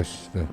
Terus tuh.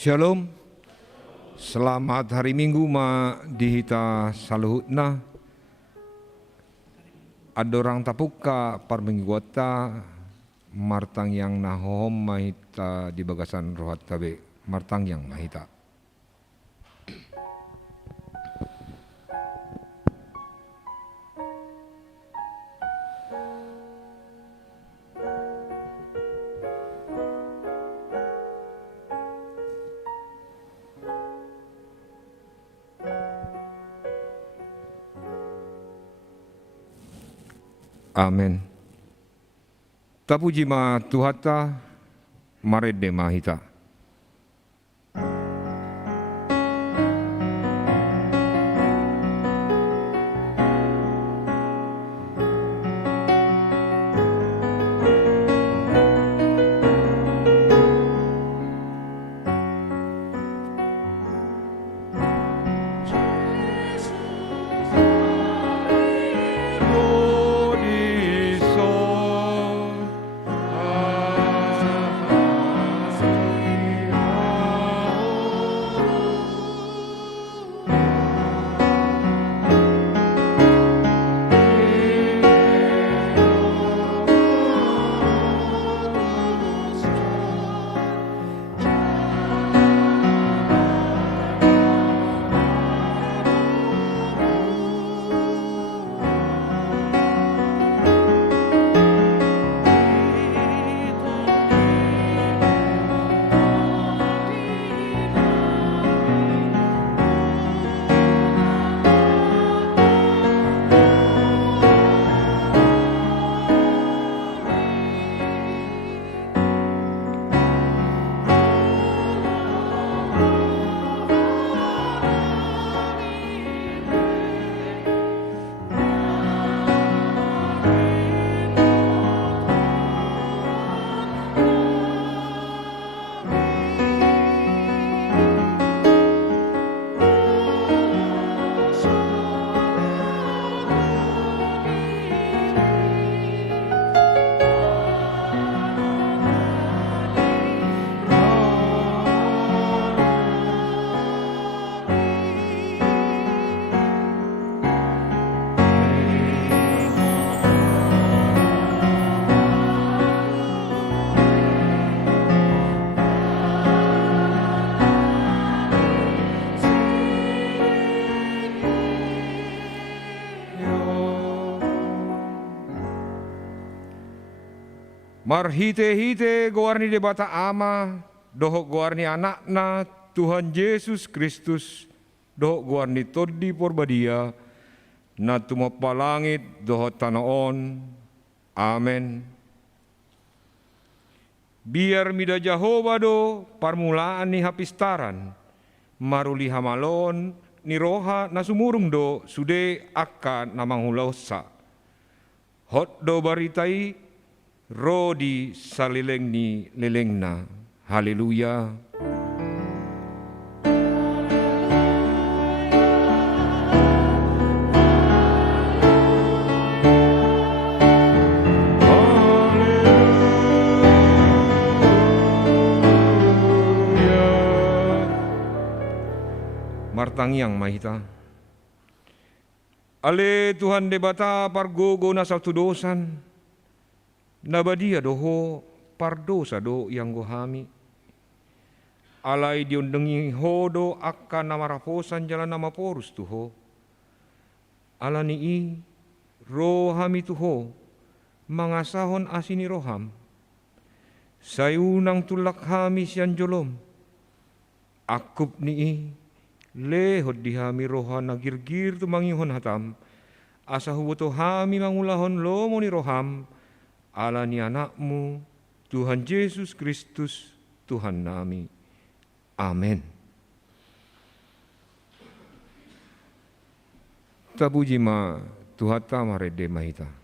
Shalom, selamat hari Minggu ma dihita saluhutna. Adorang tapuka parmingguata martang yang nahohom mahita di bagasan rohat tabe martang yang mahita. Amen. Tapuji ma Tuhata marede mahita. Marhite-hite goarni debata ama, dohok goarni anakna Tuhan Yesus Kristus, dohok goarni todi porbadia, na tumapa langit dohok tanaon. Amen. Biar mida Jehova do parmulaan ni hapistaran, maruli hamalon ni roha na sumurung do sude akan namangulausa. Hot do baritai Rodi salileng ni lelengna. Haleluya. Martang yang mahita. Ale Tuhan debata pargogo na satu dosan. Nabadia doho pardosa do yang gohami. Alai diondengi hodo akan nama raposan jalan nama porus tuho. Alani i rohami tuho mangasahon asini roham. Sayunang tulak hami sian jolom. Akup ni i lehod dihami roha nagirgir tu mangihon hatam. Asa huboto hami mangulahon lomo ni roham. Ala ni anakmu, Tuhan Yesus Kristus, Tuhan nami. Amen. Tapuji ma Tuhata marede mahita.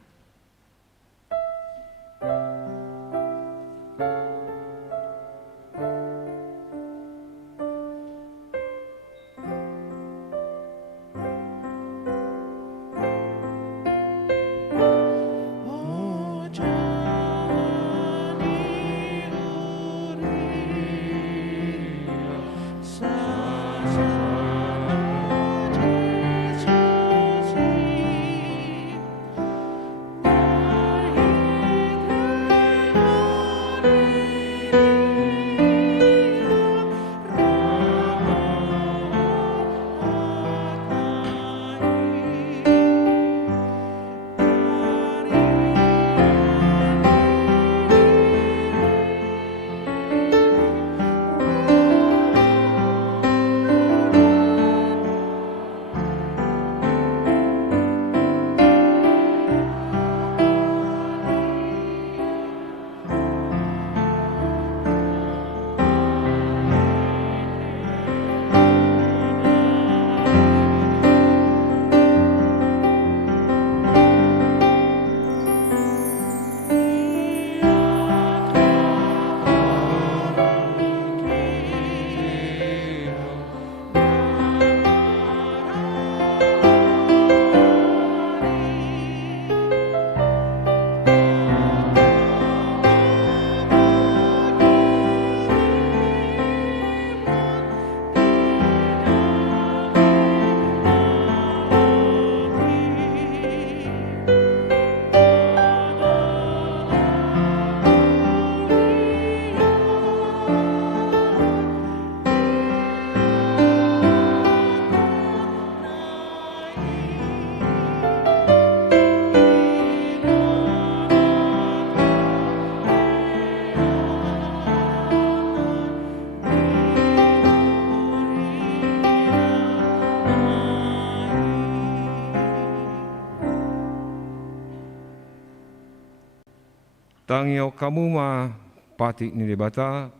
Tangio kamu ma patik ni debata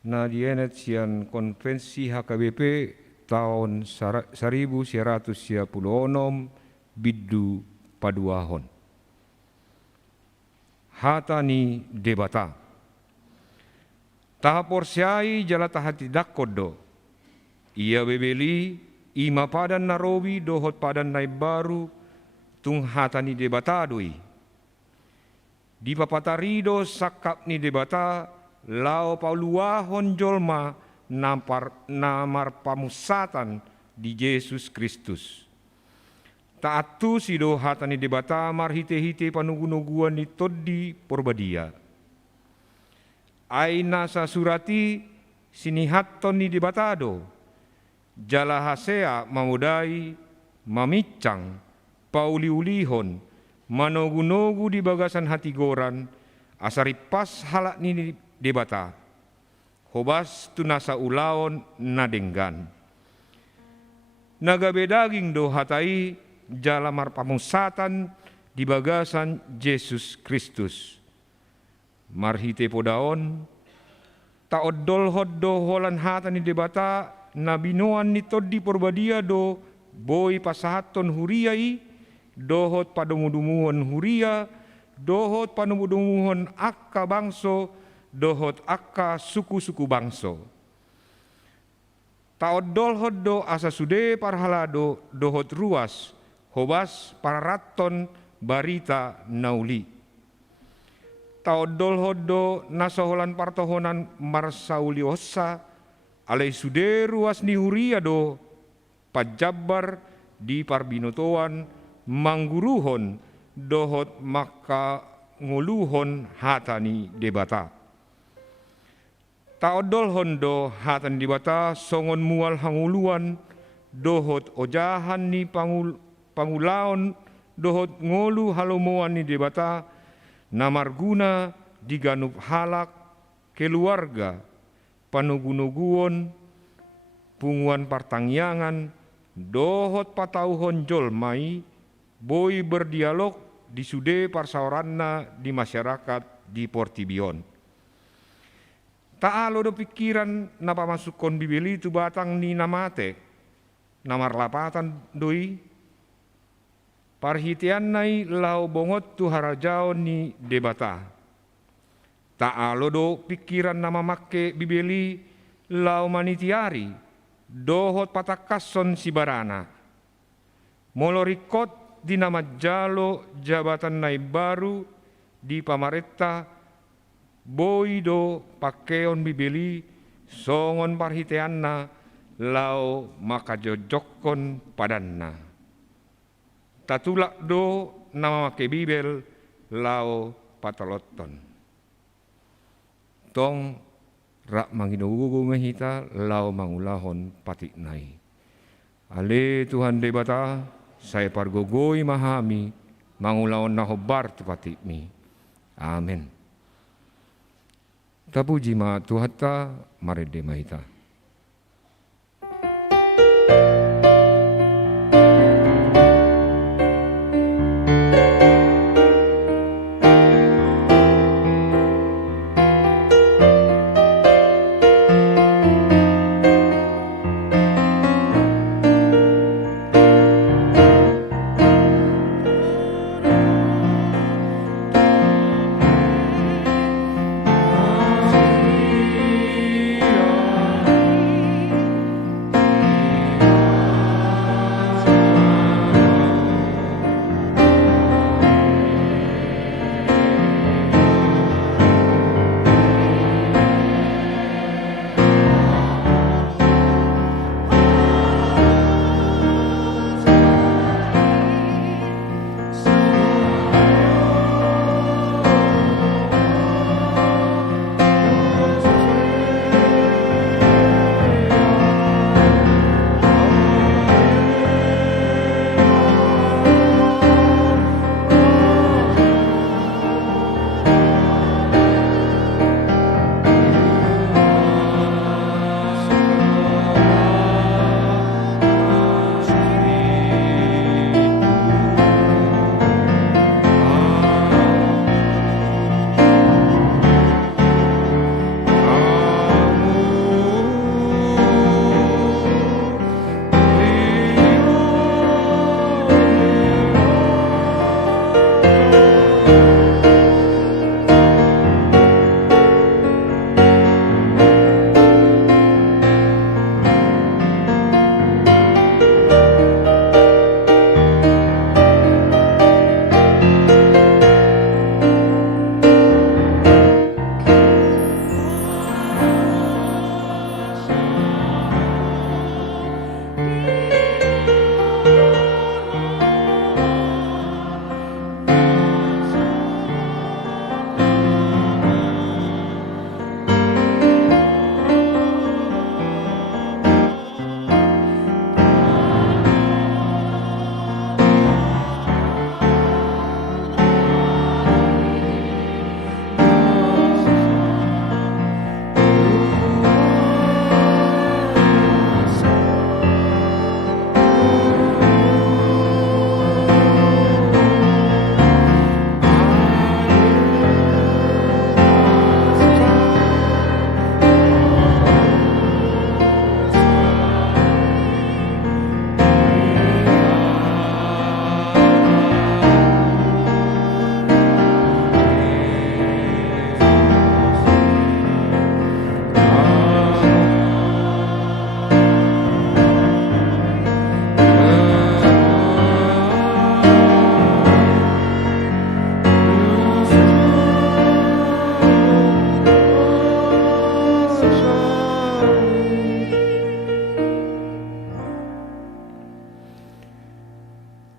na dienet sian konvensi HKBP tahun 1936 biddu paduahon. Hatani debata. Tahapor siai jala tahati dakodo. Ia bebeli ima padan narobi dohot padan nai baru tung hatani debata doi. Di papatarido sakap ni debata lao pauluahon jolma namar pamusatan di Yesus Kristus. Taatu sido hatani debata marhite-hite panugunuguan ni toddi porbadia. Aina sa surati sinihaton ni debatado. Jala hasea mamudai mamicang pauliulihon manogu-nogu di bagasan hati goran, asari pas halak ni debata. Hobas tunasa ulaon nadenggan. Nagabe daging do hatai jalamar pamusatan di bagasan Yesus Kristus. Marhite podaon, taoddol hoddo holan hata ni debata, nabinoan ni toddi porbadia do boy pasahaton huriai, dohot padumudumuhon huria, dohot panumudumuhon akka bangso, dohot akka suku-suku bangso. Taoddol hoddo asa sude parhalado dohot ruas, hobas pararaton barita nauli. Taoddol hoddo nasoholan partohonan marsauliosa, alai sude ruas ni huria do, pajabar di parbinotoan, mangguruhon dohot maka nguluhon hatani debata. Taoddol hondo hatani debata songon mual hanguluan dohot ojahan ni pangulaon dohot ngolu halomoan ni debata namarguna diganup halak keluarga panugunuguon punguan partangyangan dohot patauhon jolmai boy berdialog di sude parsaoranna di masyarakat di Portibion. Taalo do pikiran napa masukon bibeli tu batang ni namate, namar lapatan doi, parhitian nai lau bongot tu harajaon ni debata. Taalo do pikiran nama make bibeli lau manitiari, dohot patakason si barana. Molorikot di nama jalo jabatan nai baru di pamaretta boy do pakeon bibeli songon parhiteanna lau makajojokon padanna. Tatulak do nama make Bibel lau pataloton. Tong rak manginugugu mehita lau mangulahon patiknai. Ale Tuhan debata saya pargogoi mahami mangulahon nahobar tu patikmi. Amin. Tapuji ma Tuhata marede mahita.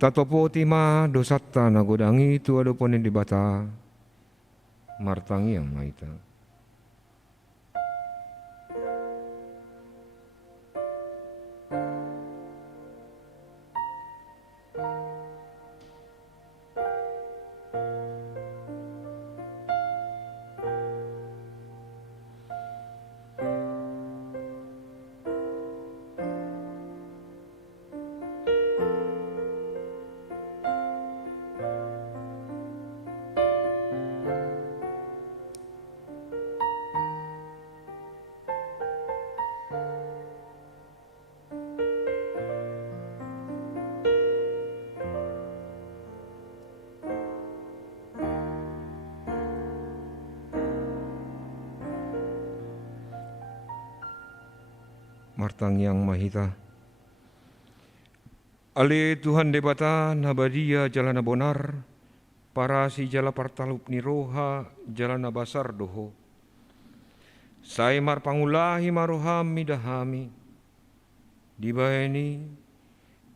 Tatopo tima dosatta nagodangi tu adopone di bata martangi yang maita. Martang yang mahita. Ale Tuhan debata nabadia jalana bonar, para si jala partalup ni roha jalana basar doho. Sai mar pangulahi maroham midahami, Dibaeni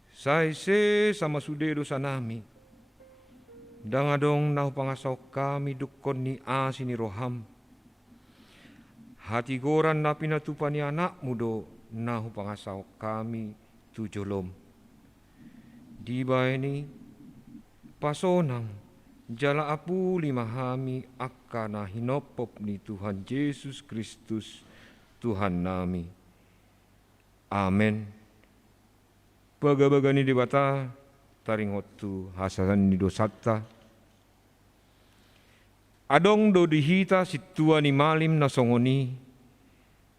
saise sama sude dosa nami. Dangadong nahu pangasau kami dukon ni asini roham. Hati goran na pinatupani anak mudo nahu pangasau kami tujolom. Dibaeni pasonang jala apu limahami akana hinopop ni Tuhan Yesus Kristus Tuhan nami. Amen. Baga-bagani debata taringotu hasasan ni dosata. Adong do dihita situa ni malim na songoni,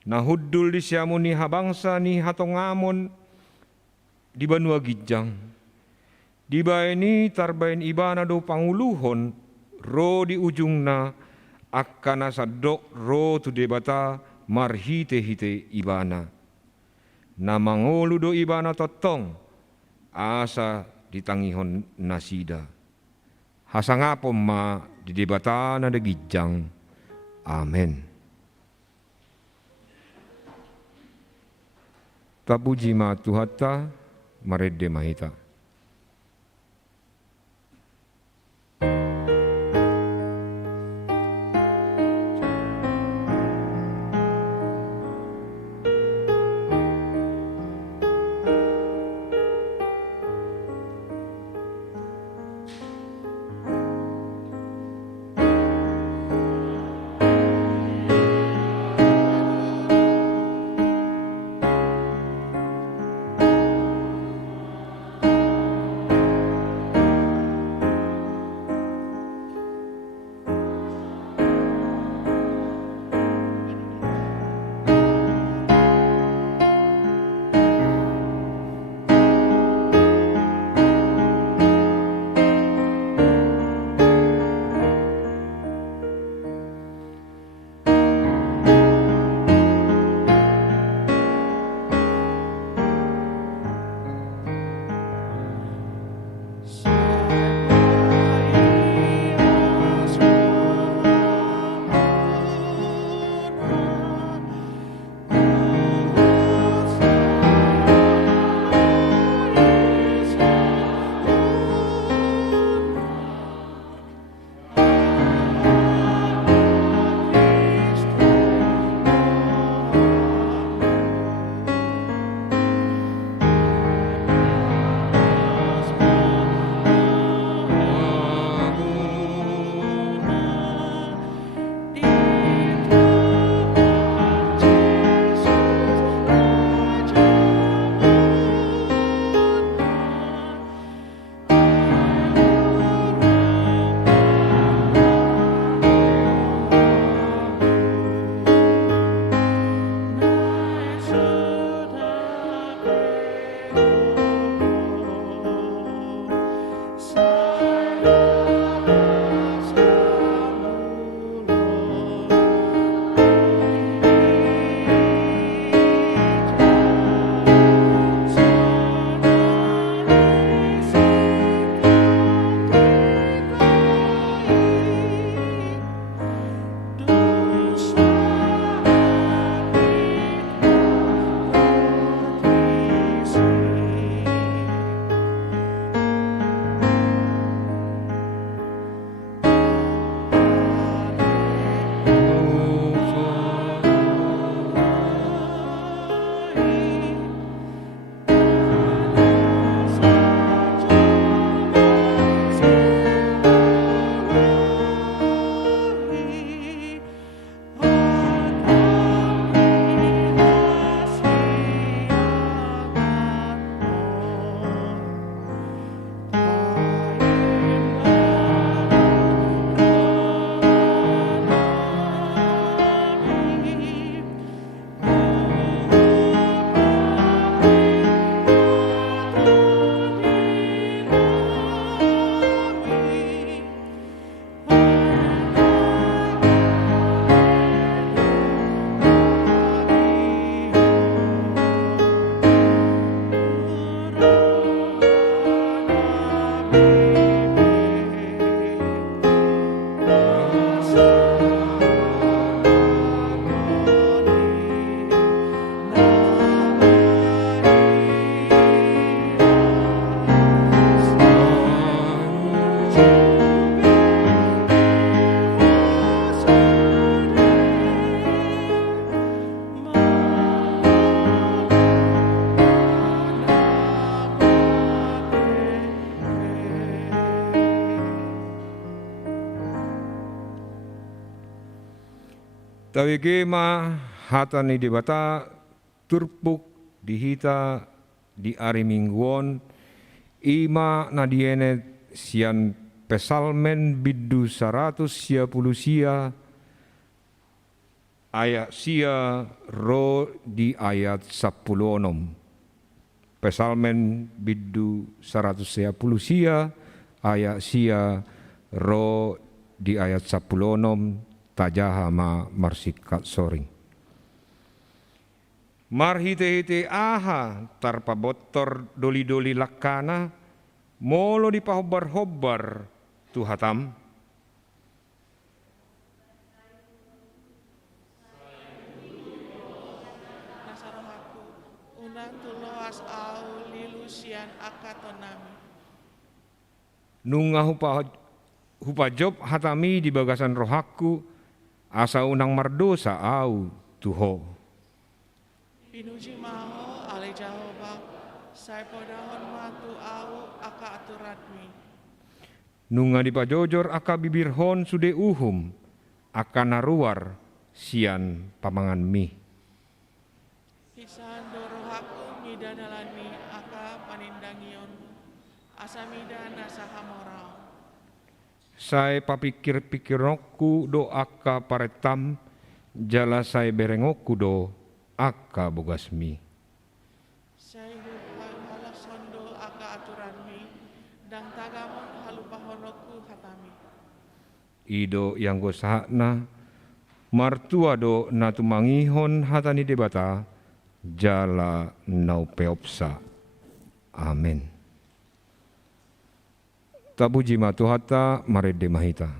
na huddul di siamo ni habangsa ni hatongamon di banua gijang. Di baeni tarbain ibana do panguluhon ro di ujung na akana sadok ro tu debata marhite-hite ibana. Na mangolu do ibana totong asa ditangihon nasida. Hasangapom ma di debata na dagijang. Amen. Tapuji ma Tuhata marede mahita. Tawige ma hata ni debata turpuk dihita di ari mingguon ima nadiene sian pesalmen biddu 100 sia ayat sia ro di ayat 10. Pesalmen biddu 110 sia ayat sia ro di ayat 10 tajaha ma marsikat soring. Marhite-hite aha tarpa bottor doli-doli lakkana molo di pahobar-hobar tu hatam. Nasarohaku unang tuloas au lilusian akatonami. Nunga hupa job hatami di bagasan rohaku asa unang mardosa au tuho. Pinuji maho ale Jehovah, sai podahon matu au aka aturatmi. Nunga di pajojor aka bibirhon sude uhum akan naruar sian pamangan mi. Pisan dorohaku midadalani aka panindangion, asamida nasaha moral. Sai papikir-pikirokku do aka paretam jala sai berengokku do aka bogasmi. Sai halak sondo aka aturanmi, dang tagamon halupahonokku hatami. Ido yang go sahna martua do natumangihon hatani debata jala nau peopsa. Amin. Tabuji matuhata marede mahita.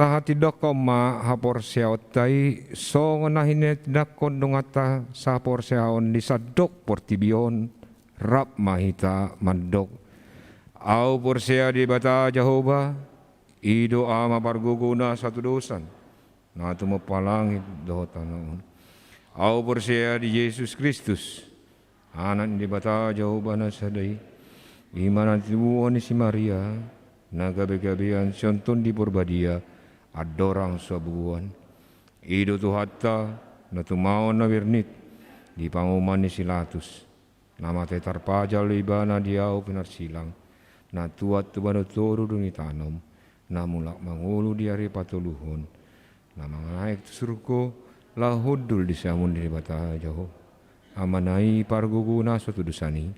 Tahati dokoma hapor siautai so ngonahin tidak kondongata sapor siaon di sadok portibion rap mahita mandok au porsia di bata Jehovah ido ama parguguna satu dosan na tu mapalangit do tanon au porsia di Yesus Kristus anak di bata Jehovah na sadai imanan tibuon si Maria na gabi-gabian sionton di porbadia adorang sabuan ido tu hatta na tumaon na wirnit di panguman ni silatus nama tetar pajal ibana diau pinarsilang na tuat tu banu toru duni tanom na mulak mangulu di hari patuluhun na mangaik tu surko lahudul di samun di bata jauh amanai parguguna suatu dusani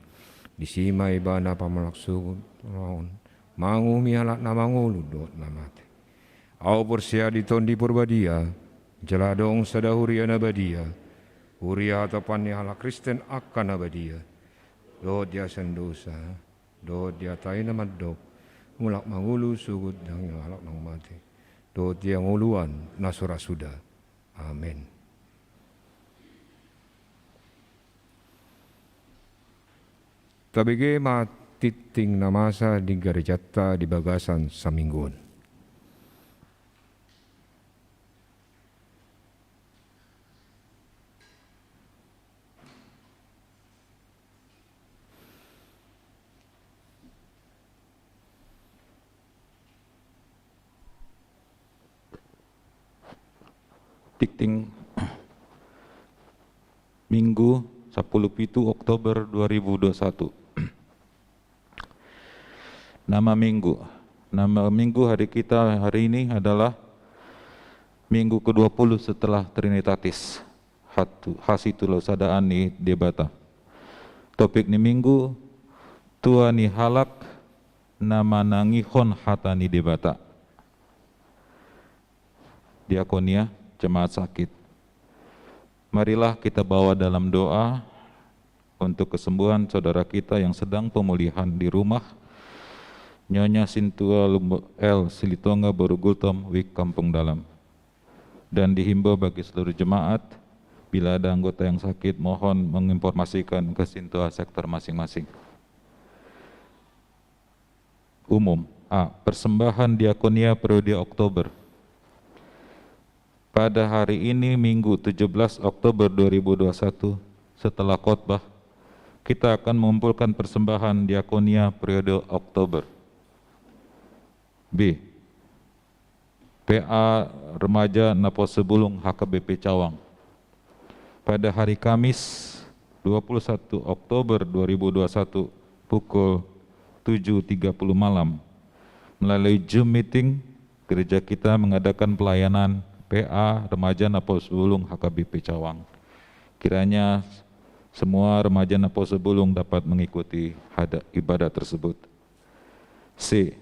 di sima ibana pamalaksu mangu mialak na mangulu dot na mate au porsia di tondi purbadia jeladong sadahuria nabadia huria hatapan ni hala Kristen akan nabadia do dia sendosa do dia tai na madok mulak mangulu sugut dang halak nang mati do dia nguluan nasura suda amin. Tabige ma titing namasa di garejata di bagasan saminggun. Tikting Minggu 17 Oktober 2021. Nama minggu hari kita hari ini adalah minggu ke-20 setelah Trinitatis Hasitul Sadaan ni debata. Topik ni minggu tua ni halak nama nangihon hata ni debata. Diakonia jemaat sakit. Marilah kita bawa dalam doa untuk kesembuhan saudara kita yang sedang pemulihan di rumah, Nyonya Sintua L. Silitonga Borugultom, Wik Kampung Dalam. Dan dihimbau bagi seluruh jemaat, bila ada anggota yang sakit, mohon menginformasikan ke Sintua sektor masing-masing. Umum. A. Persembahan diakonia periode Oktober. Pada hari ini Minggu 17 Oktober 2021 setelah khotbah, kita akan mengumpulkan persembahan diakonia periode Oktober. B. PA Remaja Naposebulung HKBP Cawang. Pada hari Kamis 21 Oktober 2021 pukul 7.30 malam melalui Zoom meeting, gereja kita mengadakan pelayanan PA Remaja Naposebulung HKBP Cawang. Kiranya semua remaja Naposebulung dapat mengikuti ibadah tersebut. C.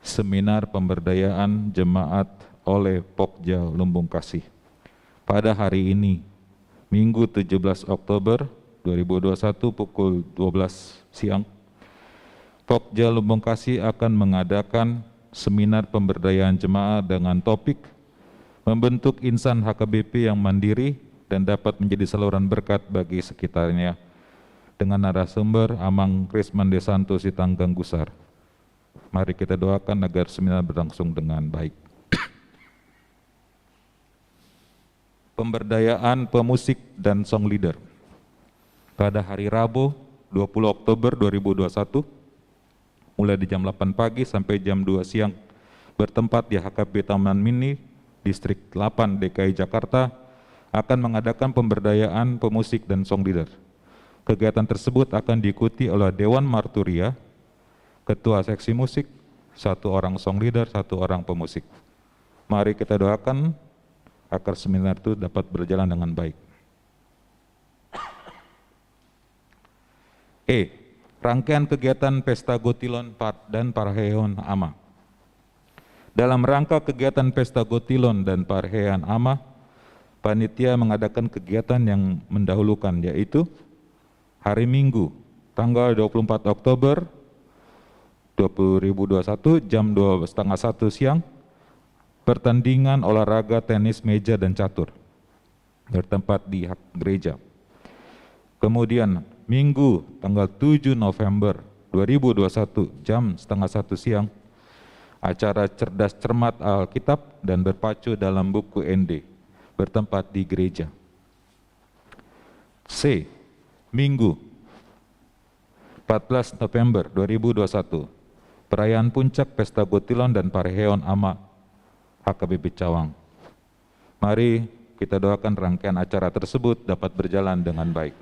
Seminar pemberdayaan jemaat oleh Pokja Lumbung Kasih. Pada hari ini, Minggu 17 Oktober 2021 pukul 12 siang, Pokja Lumbung Kasih akan mengadakan seminar pemberdayaan jemaat dengan topik membentuk insan HKBP yang mandiri dan dapat menjadi saluran berkat bagi sekitarnya dengan narasumber Amang Krisman Desanto Sitanggang Gusar. Mari kita doakan agar seminar berlangsung dengan baik. Pemberdayaan pemusik dan song leader. Pada hari Rabu 20 Oktober 2021 mulai di jam 8 pagi sampai jam 2 siang bertempat di HKB Taman Mini Distrik 8 DKI Jakarta akan mengadakan pemberdayaan pemusik dan song leader. Kegiatan tersebut akan diikuti oleh Dewan Marturia, Ketua Seksi Musik, 1 orang song leader, 1 orang pemusik. Mari kita doakan agar seminar itu dapat berjalan dengan baik. E. Rangkaian kegiatan Pesta Gotilon dan Parheon Ama. Dalam rangka kegiatan Pesta Gotilon dan Parhean Ama, panitia mengadakan kegiatan yang mendahulukan, yaitu hari Minggu, tanggal 24 Oktober 2021, jam 12.30 siang, pertandingan olahraga tenis meja dan catur, bertempat di gereja. Kemudian, Minggu, tanggal 7 November 2021, jam 12:30 siang, acara cerdas cermat Alkitab dan berpacu dalam buku ND bertempat di gereja. C. Minggu 14 November 2021 perayaan puncak Pesta Gotilon dan Parheon Ama HKBP Cawang. Mari kita doakan rangkaian acara tersebut dapat berjalan dengan baik.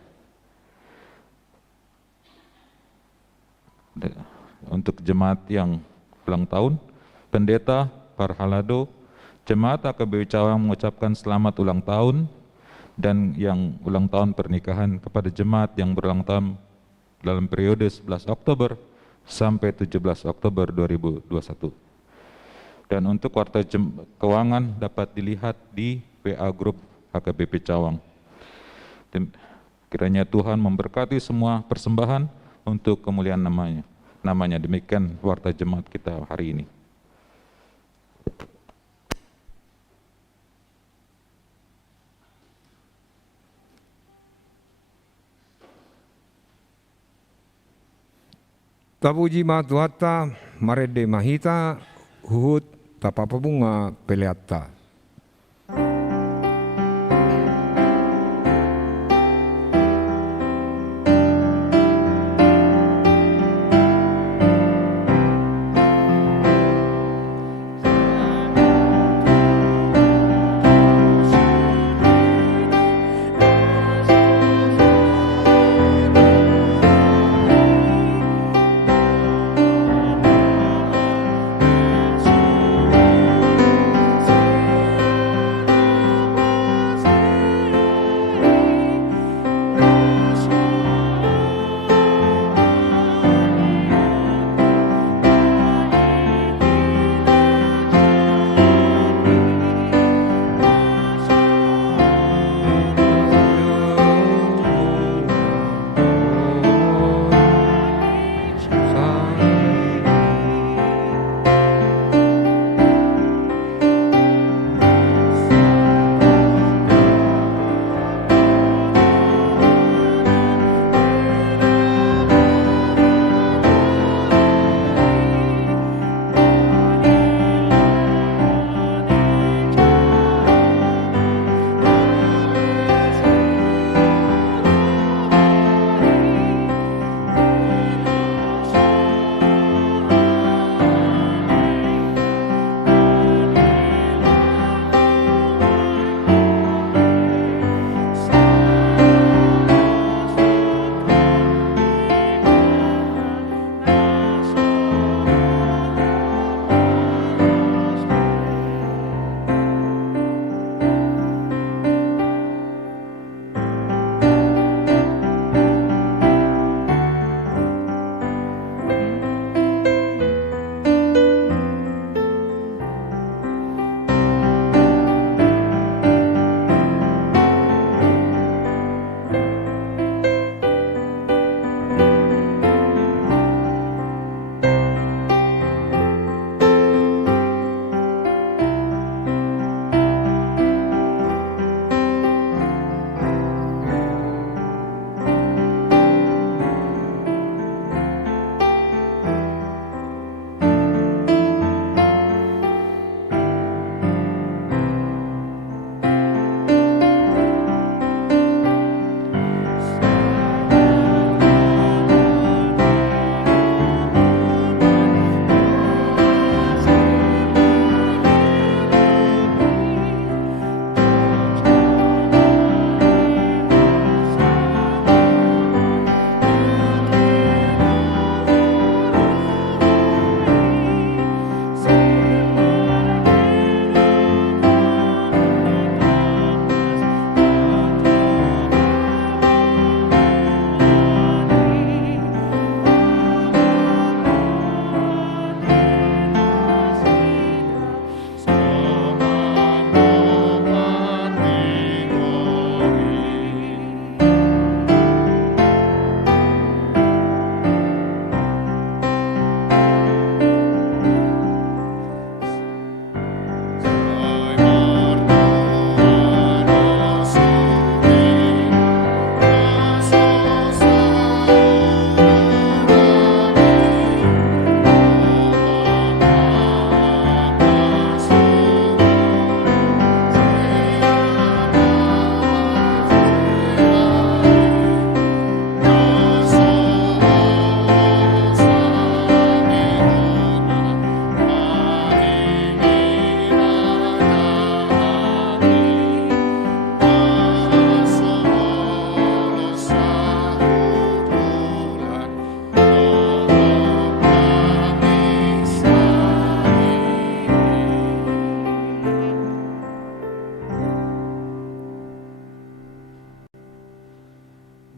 Untuk jemaat yang ulang tahun, Pendeta Parhalado, Jemaat HKBP Cawang mengucapkan selamat ulang tahun, dan yang ulang tahun pernikahan kepada jemaat yang berulang tahun dalam periode 11 Oktober sampai 17 Oktober 2021. Dan untuk kuartal keuangan dapat dilihat di WA Group HKBP Cawang. Kiranya Tuhan memberkati semua persembahan untuk kemuliaan namanya. Demikian warta jemaat kita hari ini. Tapuji matuhatta marede mahita huhut tapapabunga peleatta.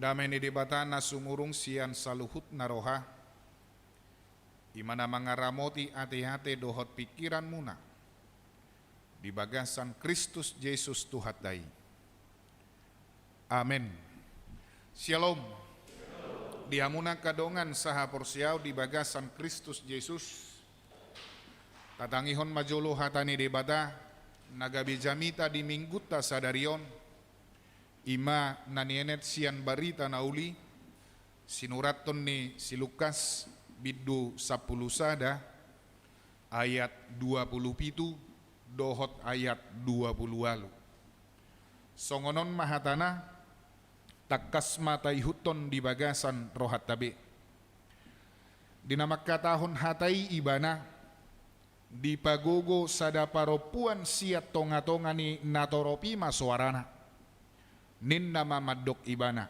Damai ni debata na sumurung sian saluhut naroha, imana mangaramoti ate-ate dohot pikiran muna, di bagasan Kristus Yesus Tuhan dai. Amin. Shalom. Dihamuna kadongan saha porsiau di bagasan Kristus Yesus. Tatangihon majolo hatani debata, nagabijamita di mingguta sadarion, ima nanienet sian barita nauli, sinuraton ni si Lukas Biddu 10 sada ayat 27 dohot ayat 20 songonon mahatana takkas matai huton di bagasan rohat tabe dinamak katahon hatai ibana di pagogo sada paropuan siat tonga-tongani natoropi masuarana nin nama madok ibana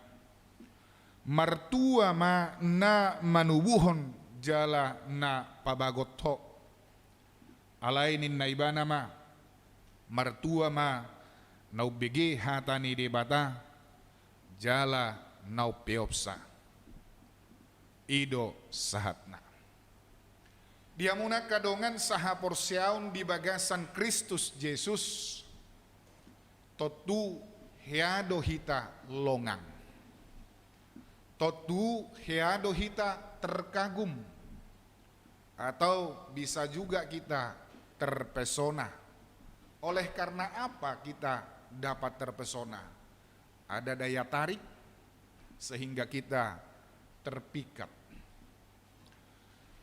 martua ma na manubuhon jala na pabagot ho alainin na ibana ma martua ma nau bege hatani debata jala nau peopsa ido sahatna dia muna kadongan saha porsiaun di bagasan Kristus Yesus totu heado hita longang totu heado hita terkagum atau bisa juga kita terpesona. Oleh karena apa kita dapat terpesona? Ada daya tarik sehingga kita terpikat.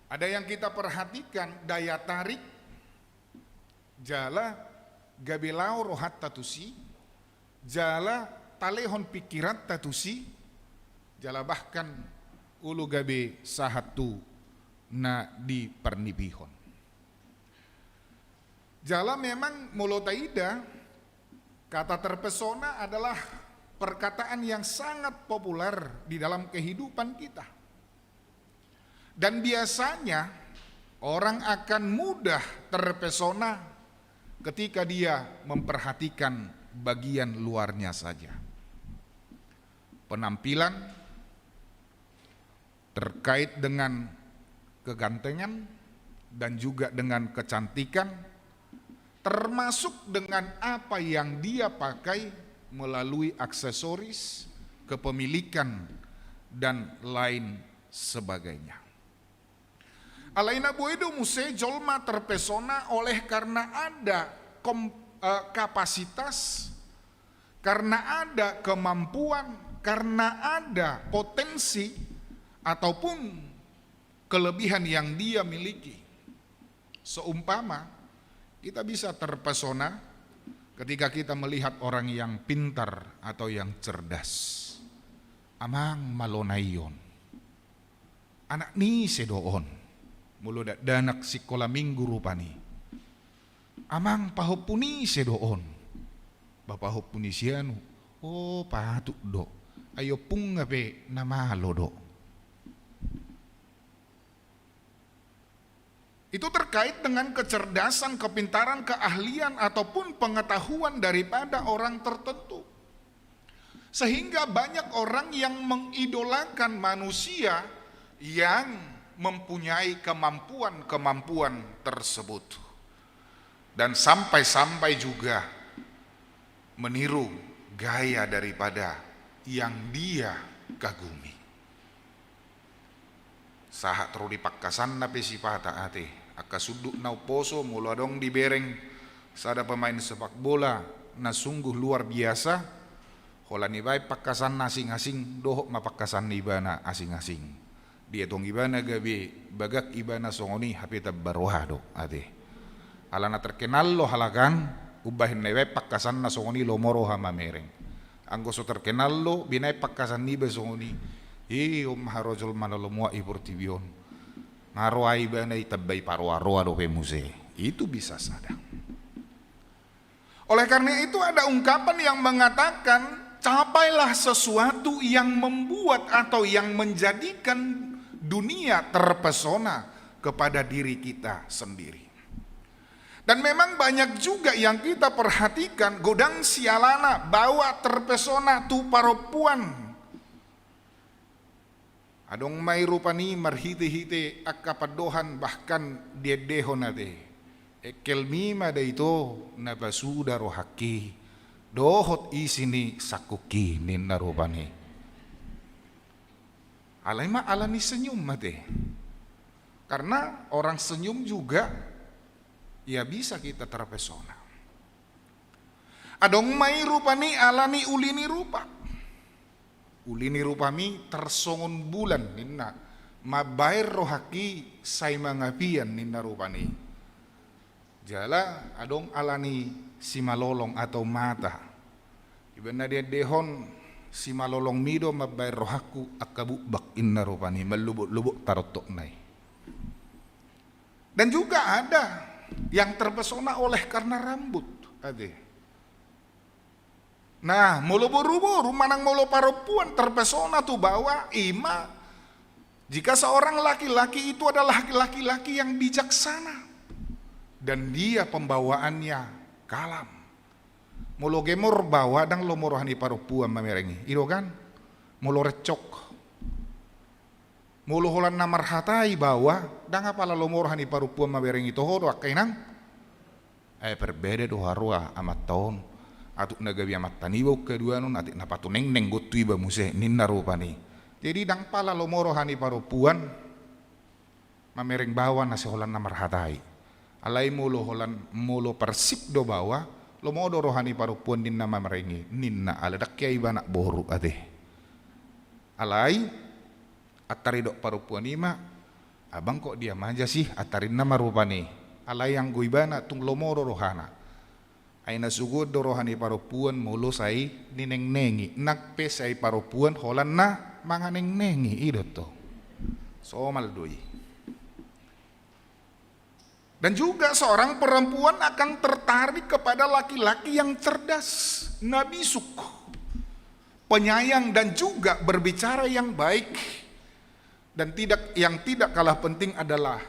Ada yang kita perhatikan daya tarik jala gabelau rohat tatusi, jala talehon pikiran tatusi, jala bahkan ulu gabe sahatu na di pernipihon. Jala memang mulotaida kata terpesona adalah perkataan yang sangat populer di dalam kehidupan kita. Dan biasanya orang akan mudah terpesona ketika dia memperhatikan bagian luarnya saja. Penampilan terkait dengan kegantengan dan juga dengan kecantikan, termasuk dengan apa yang dia pakai melalui aksesoris, kepemilikan, dan lain sebagainya. Alaina boedo muse jolma terpesona oleh karena ada kapasitas, karena ada kemampuan, karena ada potensi ataupun kelebihan yang dia miliki. Seumpama kita bisa terpesona ketika kita melihat orang yang pintar atau yang cerdas. Amang malonayon, anak ni sedoon, mulo danak sikola minggu rupani. Amang pahopuni sedoon, bapak hopuni sianu, oh patuk do, ayo pung ngape nama lo do. Itu terkait dengan kecerdasan, kepintaran, keahlian ataupun pengetahuan daripada orang tertentu. Sehingga banyak orang yang mengidolakan manusia yang mempunyai kemampuan-kemampuan tersebut. Dan sampai-sampai juga meniru gaya daripada yang dia kagumi. Sahat ro dipakkasan na pesipata ate aka suduk nau poso mula dong dibereng sada pemain sepak bola na sungguh luar biasa hola ni bai pakkasan asing-asing dohok mapakkasan ibana asing-asing dia tong ibana gabe bagak ibana songoni hapita baroha do ate alana terkenal lo halakan ubahin na bai pakkasan na songoni lo moro hama mereng anggo so terkenal lo binai pakkasan ni be songoni maharojol manalomua iportibion ngaroai bana itabay parwa-roa do pemuse itu bisa sadang. Oleh karena itu ada ungkapan yang mengatakan capailah sesuatu yang membuat atau yang menjadikan dunia terpesona kepada diri kita sendiri. Dan memang banyak juga yang kita perhatikan godang sialana bawa terpesona tu paropuan. Adong may rupani marhite-hite akapadohan bahkan diedehon ate. Ekelmima da ito nabasuda rohaki dohot isini sakuki nin narupani. Alaima alani senyum mate. Karena orang senyum juga ya bisa kita terpesona. Adong may rupani alani ulini rupa. Ulini rupami tersongon bulan ninna mabair rohaki say mangapian ninna rupani. Jala adong alani si malolong atau mata. Ibana dia dehon si malolong mido mabair rohaku akabubak inna rupani melubuk-lubuk tarotok nai. Dan juga ada yang terpesona oleh karena rambut, ade. Nah, mulu buru-buru manang mulu perempuan terpesona tuh bahwa ima jika seorang laki-laki itu adalah laki-laki yang bijaksana dan dia pembawaannya kalam. Mulu gemur bawa dang lo morohani perempuan mamerengi, iro kan? Mulu recok, mulu holan namar hatai bawa dang apa lo morohani perempuan mamerengi toho doa kainang? Berbeda doa ruah amat tahun. Atuk nagawi amat taniwo kedua nun atik napatu neng gotui ba muse ninna rupani. Jadi dang pala lo morohani perempuan mamereng bawa nasi holan namar hatai. Alai mulo holan mulo persik do bawa lo mau do rohani perempuan ninna mamerengi ninna ala dakyai banak boru ade. Alai atari dok perempuan ima abang kok dia manja sih atarin nama rupani. Alai yang guibana tung lo mau do rohana. Aina sugod do rohani perempuan mulo sai nineng nengi nakpe sai perempuan holan na manganeng nengi idot to. Somal doi. Dan juga seorang perempuan akan tertarik kepada laki-laki yang cerdas, nabisuk, penyayang dan juga berbicara yang baik. Dan yang tidak kalah penting adalah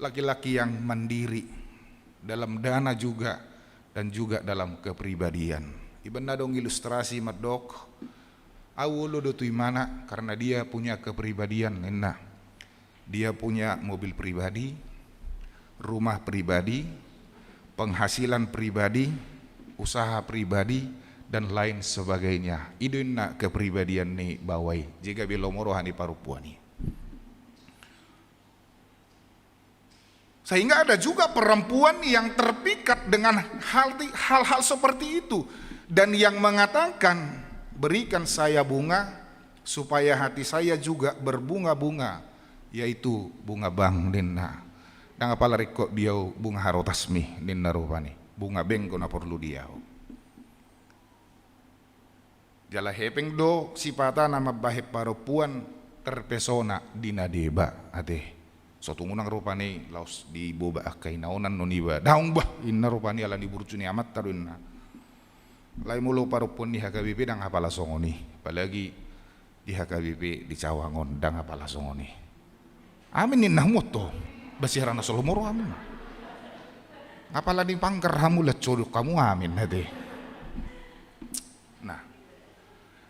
laki-laki yang mandiri dalam dana juga dan juga dalam kepribadian. Iban dong ilustrasi madok awulo do mana karena dia punya kepribadian nena. Dia punya mobil pribadi, rumah pribadi, penghasilan pribadi, usaha pribadi dan lain sebagainya. Iduna kepribadian ni bawai jika bilomorohani parupuani. Sehingga ada juga perempuan yang terpikat dengan hal-hal seperti itu dan yang mengatakan berikan saya bunga supaya hati saya juga berbunga-bunga, yaitu bunga bang ninna. Dan apalagi kok dia bunga harotasmi ninna rupani, bunga beng kona perlu dia. Jala hepeng do sipata nama bahip perempuan terpesona dina deba ate. Suatu ngunang rupani laos di boba akai naonan noniba daung bah inna rupani ala di burcuni amat tarunna lai mulo parupun di HKBP dang apala songoni apalagi di HKBP di Cawangon dang apala songoni amin inna moto basirana solomoro amin apala di pangker hamu lecoduk kamu amin hade.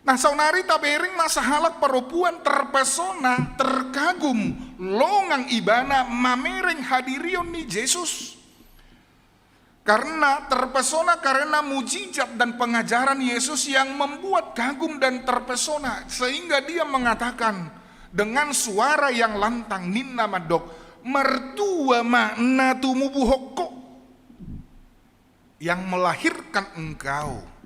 Nah saunari tabering masa halak perempuan terpesona, terkagum, longang ibana mamereng hadirion ni Yesus. Karena terpesona karena mujizat dan pengajaran Yesus yang membuat kagum dan terpesona. Sehingga dia mengatakan dengan suara yang lantang, ninna madok, mertua makna tumubuhoko yang melahirkan engkau.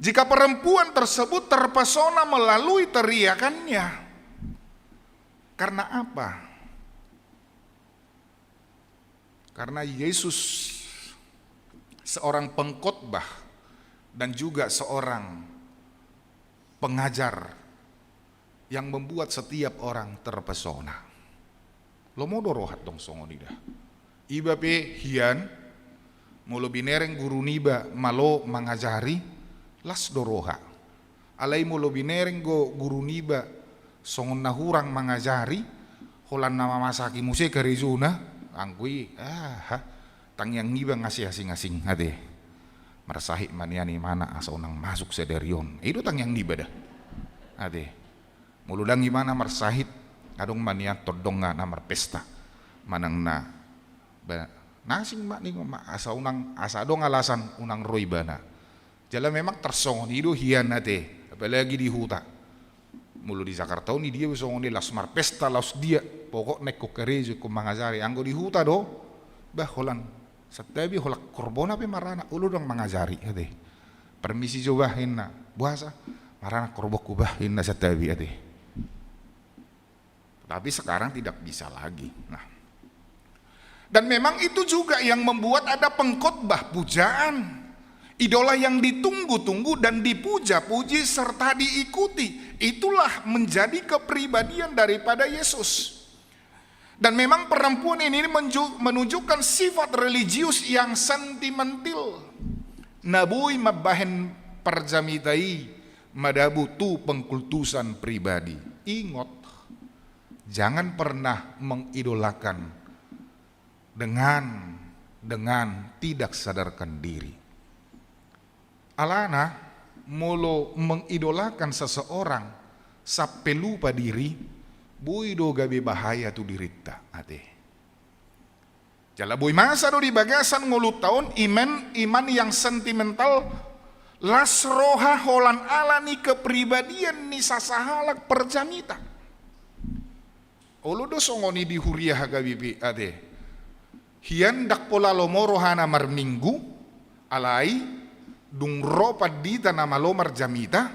Jika perempuan tersebut terpesona melalui teriakannya, karena apa? Karena Yesus seorang pengkhotbah dan juga seorang pengajar yang membuat setiap orang terpesona. Lo mau dorohat dong songonida. Iba pe hian, mulo binereng guru niba malo mengajari. Las doroha alai mulo binereng go guru niba songon nahurang mengajari holan nama masaki muse karizuna angkui tang yang niba ngasih asing-asing ade merasahi maniani mana asa unang masuk sederion itu tang yang niba dah ade mulu dang gimana mersahit adong manian todong nga namar pesta manang na nasing mak ning asa unang asa dong alasan unang roibana. Jalan memang tersongon itu hian nate, apalagi di huta. Mulu di Jakarta ini dia besongon di lasmar pesta laus dia, pokok nek kokerejo kumangajari, anggo di huta do, bah holan, setiap holak korbona pe marana, ulu dong mangajari, ade. Permisi coba hinna, buasa, marana korbok kubah hinna setiap ade. Tapi sekarang tidak bisa lagi. Nah, dan memang itu juga yang membuat ada pengkhotbah pujaan. Idola yang ditunggu-tunggu dan dipuja-puji serta diikuti. Itulah menjadi kepribadian daripada Yesus. Dan memang perempuan ini menunjukkan sifat religius yang sentimental. Nabui mabahen perjamitai madabu tu pengkultusan pribadi. Ingat, jangan pernah mengidolakan dengan tidak sadarkan diri. Alana mulu mengidolakan seseorang sampai lupa diri, buido gabe bahaya tu dirita ate. Jala bui masa do di bagasan ngulut tahun iman yang sentimental las roha holan alani kepribadian ni sasahalak perjamita. Olo do songoni di huriah gabibi ade. Hian dak pola lomorohana marminggu alai dung ropa di tanah malomar jamita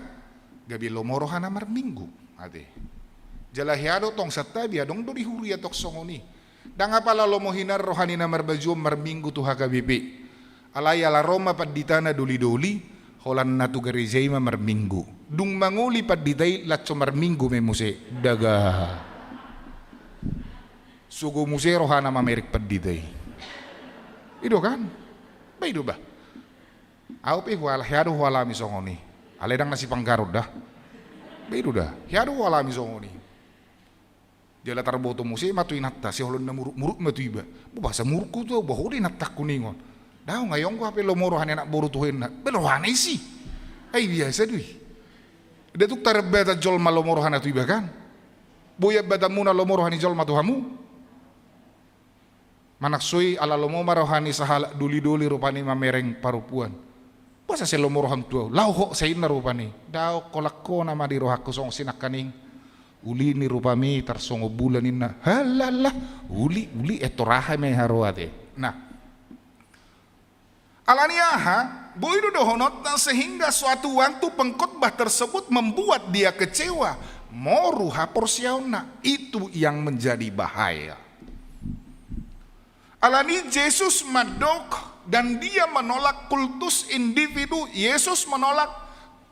gabi lomorohana marminggu ade. Jalahiado tong satabi adong do di huriah tok songoni. Danga pala lomohinar rohani na marbaju marminggu tu hagabibi. Alai ala Roma pad di tanah duli-duli holan natu gerejaima marminggu. Dung manguli pad ditay latso marminggu memuse daga. Sugo muse rohana mamerik pad ditay. Ido kan? Ba ido ba? Au pe hiado wala misongoni. Aledang nasi panggarod dah. Ba ido dah. Hiado wala misongoni. Jala tarboto muse matu inatta si holon na muruk matu iba. Bahasa murku tu bahuri natak kuningon. Daw ngayon ko hape lomorohan anak buru tuhin na belohan isi. Ay biasa dui. Detuk tarbeta jol malomorohan atu iba kan. Boya beta muna lomorohan jol matuhamu. Manaksui ala lomomarohani sahala duli-duli rupani mamereng parupuan. Basa si lomorohan tuaw. Lauho sa ina rupani. Daw kolakko nama di rohakku song sinakaning. Uli ni rupami tarsongo bulanin na. Halalah. Uli etorahay may haruate. Nah. Alaniaha, boido dohonot sehingga suatu waktu pengkhotbah tersebut membuat dia kecewa. Moruha porsiauna, itu yang menjadi bahaya. Alani Yesus madok dan dia menolak kultus individu. Yesus menolak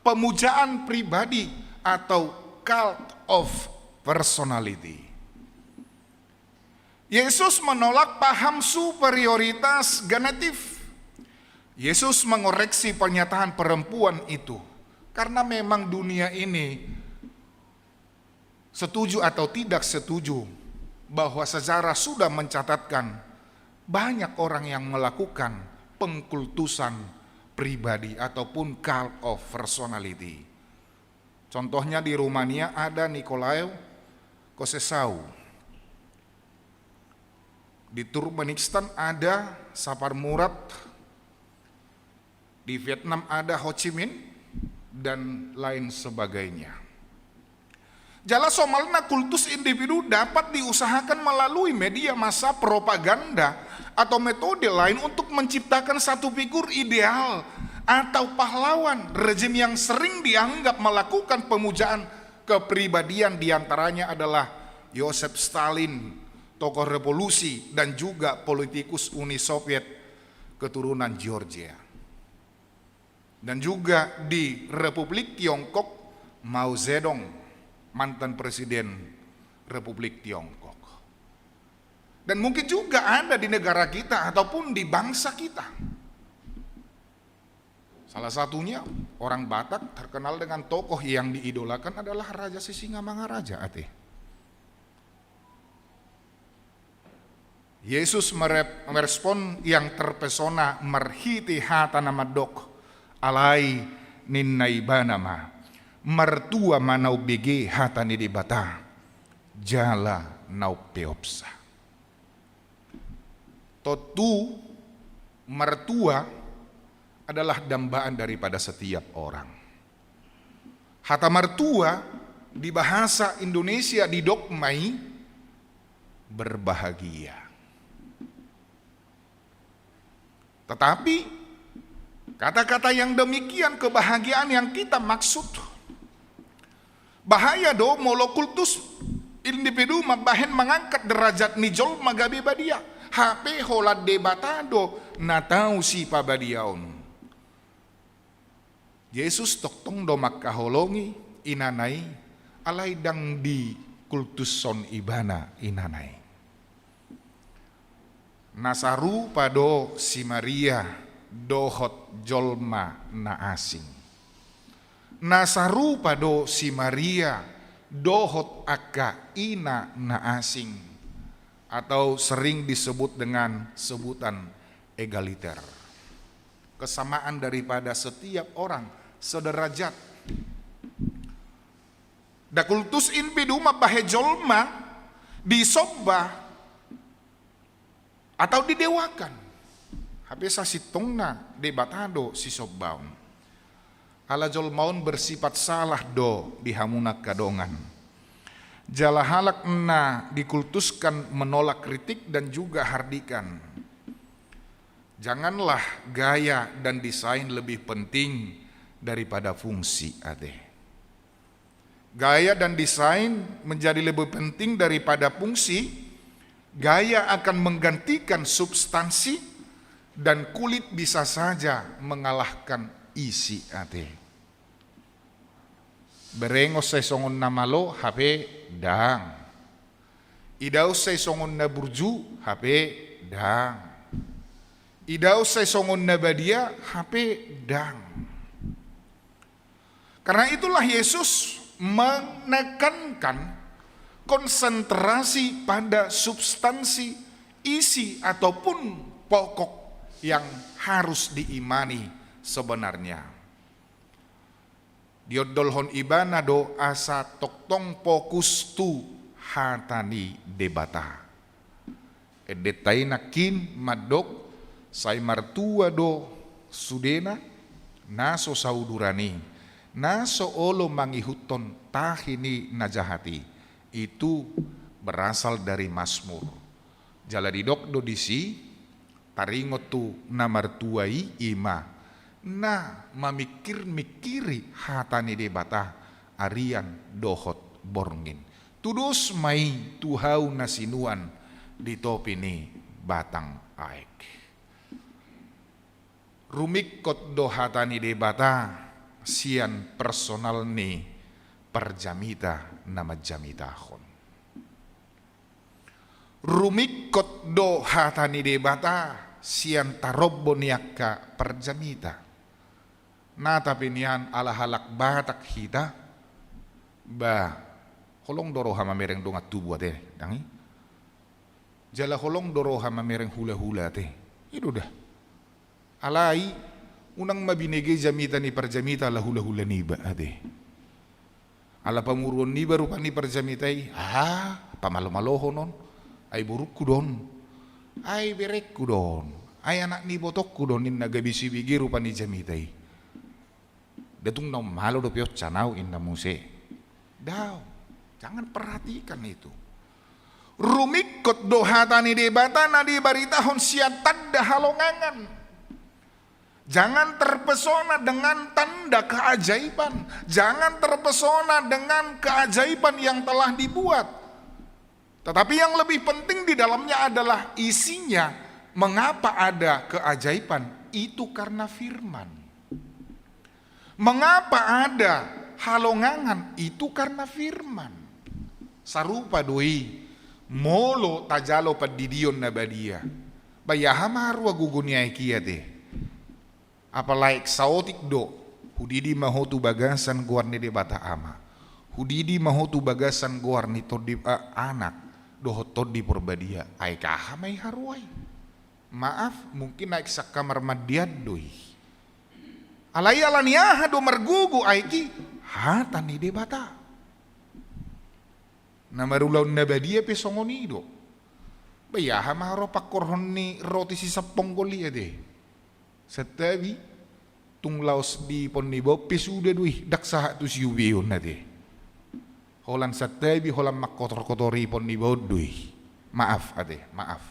pemujaan pribadi atau cult of personality. Yesus menolak paham superioritas genetif. Yesus mengoreksi pernyataan perempuan itu karena memang dunia ini setuju atau tidak setuju bahwa sejarah sudah mencatatkan banyak orang yang melakukan pengkultusan pribadi ataupun cult of personality. Contohnya di Rumania ada Nicolae Ceausescu. Di Turkmenistan ada Saparmurat. Di Vietnam ada Ho Chi Minh dan lain sebagainya. Jala somalna kultus individu dapat diusahakan melalui media massa propaganda atau metode lain untuk menciptakan satu figur ideal atau pahlawan rezim yang sering dianggap melakukan pemujaan kepribadian, diantaranya adalah Joseph Stalin, tokoh revolusi dan juga politikus Uni Soviet keturunan Georgia. Dan juga di Republik Tiongkok, Mao Zedong, mantan presiden Republik Tiongkok. Dan mungkin juga ada di negara kita ataupun di bangsa kita. Salah satunya orang Batak terkenal dengan tokoh yang diidolakan adalah Raja Sisingamangaraja ate. Yesus merespon yang terpesona merhiti hatana madok alai ninnai banama mertua manau bege hatani di bata jala nau peopsa. Totu mertua adalah dambaan daripada setiap orang. Hata mertua di bahasa Indonesia didokmai berbahagia. Tetapi kata-kata yang demikian kebahagiaan yang kita maksud. Bahaya do molo kultus individu mabahen mengangkat derajat ni jolma gabe badia. HP holat debatado na tau si pabadiaon. Yesus toktong do makaholongi inanay alay dang di kultuson ibana inanay. Nasaru pado si Maria dohot jolma na asing. Nasaru pado si Maria dohot aka ina na asing, atau sering disebut dengan sebutan egaliter. Kesamaan daripada setiap orang sederajat. Da kultus individu mabahe jolma disobah atau didewakan. Habis sitongna debatado si sobbaun. Ala jolmaun bersifat salah do dihamunak kadongan. Jala halak na dikultuskan menolak kritik dan juga hardikan. Janganlah gaya dan desain lebih penting daripada fungsi ade. Gaya dan desain menjadi lebih penting daripada fungsi. Gaya akan menggantikan substansi dan kulit bisa saja mengalahkan isi ade. Berengos say songon na malo hape dang. Idaw say songon na burju hape dang. Idaw say songon na badia hape dang. Karena itulah Yesus menekankan konsentrasi pada substansi, isi ataupun pokok yang harus diimani sebenarnya. Diodolhon ibana do asa toktong fokus tu hatani debata. Edetai nakin madok say martua do sudena naso saudurani naso olo mangihuton tahini najahati. Itu berasal dari Mazmur. Jala didok do disi taringot tu na martuai ima. Na mamikir-mikiri hatani debata arian dohot borngin. Tudus mai tuhau nasinuan di topi ni batang aek. Rumikot do hatani debata sian personal ni perjamita nama jamitahon. Rumikot do hatani debata sian tarobbo niaka perjamita. Na tapi nian ala halak batak hita ba holong doroha mamereng dongat tubuh teh dangi jala holong doroha mamereng hula-hula teh itu dah alai unang mabinege jamita ni perjamita la hula-hula ni ba ade ala pamuruan ni baru pani perjamitai pamalo-maloho non ay burukku don ay berekku don ay anak ni botokku don nin nagabisi bigiru pani jamitai. Datung nom malo do piot canau inna muse. Daw, jangan perhatikan itu. Rumikot do hatani debata na di baritahon siatad da halongangan. Jangan terpesona dengan tanda keajaiban. Jangan terpesona dengan keajaiban yang telah dibuat. Tetapi yang lebih penting di dalamnya adalah isinya. Mengapa ada keajaiban? Itu karena firman. Mengapa ada halongangan? Itu karena firman. Sarupa doi molo tajalo padidion na badia. Bayahama harwa gugunya ikia te. Apalaik saotik do. Hudidi mahotu bagasan guarni de bata ama. Hudidi mahotu bagasan guarni todi anak dohot todi porbadia. Aikah mai harwai. Maaf mungkin naik sak kamar madiad doi. Alai alaniah do mergugu aiki hatani debata. Namarulaw na badia pe songonido. Bayaha maharo pakorhon ni roti si sapong goli ade. Setabi tunglaos di ponibo pisuda duih daksaha tu siubiyon ade. Holan setabi holan makotor-kotori ponibo duih. Maaf ade, maaf.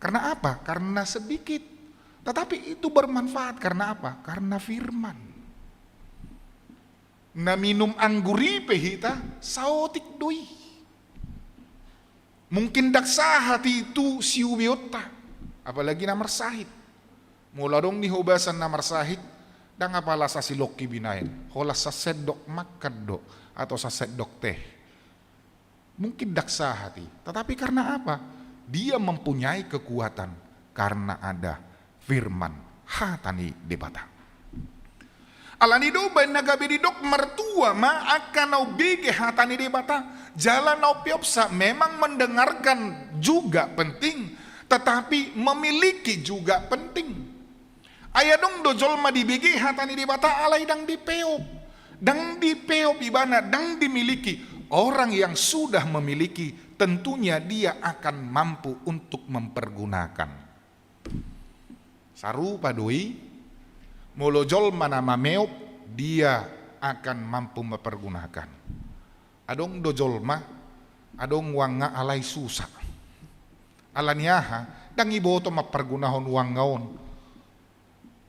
Karena apa? Karena sedikit. Tetapi itu bermanfaat karena apa? Karena firman. Na minum angguri pehita saotik doi. Mungkin daksa hati itu si ubiota, apalagi namar sahid. Mula dong ni hubasan namar sahid, dan apalah sa siloki binain, hola sa sedok makan do, atau sa sedok teh. Mungkin daksa hati, tetapi karena apa? Dia mempunyai kekuatan karena ada firman hatani debata. Alani do bain nagabe di dok mertua ma akan nau bege hatani debata. Jalan nau piopsa memang mendengarkan juga penting, tetapi memiliki juga penting. Ayah dong dojol ma di bege hatani debata alai dang dipeop. Dang dipeop ibana dang dimiliki. Orang yang sudah memiliki tentunya dia akan mampu untuk mempergunakan. Sarupa doi, molojol mana mameop, dia akan mampu mempergunakan. Adong dojol ma, adong wanga alai susah. Alaniaha, dang iboto mempergunahon wangaon.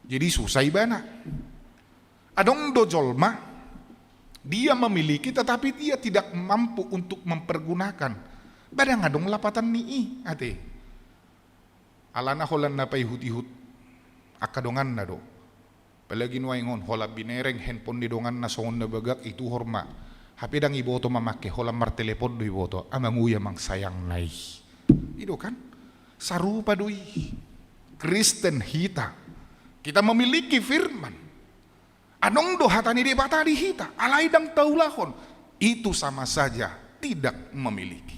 Jadi susah ibana. Adong dojol ma, dia memiliki tetapi dia tidak mampu untuk mempergunakan. Badang adong lapatan nii ate. Alana holan na paihut-ihut akadongan na do. Palagi nuaingon hola binereng handphone di dongan na songon na bagak itu horma. Hape dang iboto mamake hola martelepon do iboto amanguya mang sayang nai. Itu kan sarupa doi. Kristen hita. Kita memiliki firman. Anong do hatani debata di hita, alai dang taulahon, itu sama saja tidak memiliki.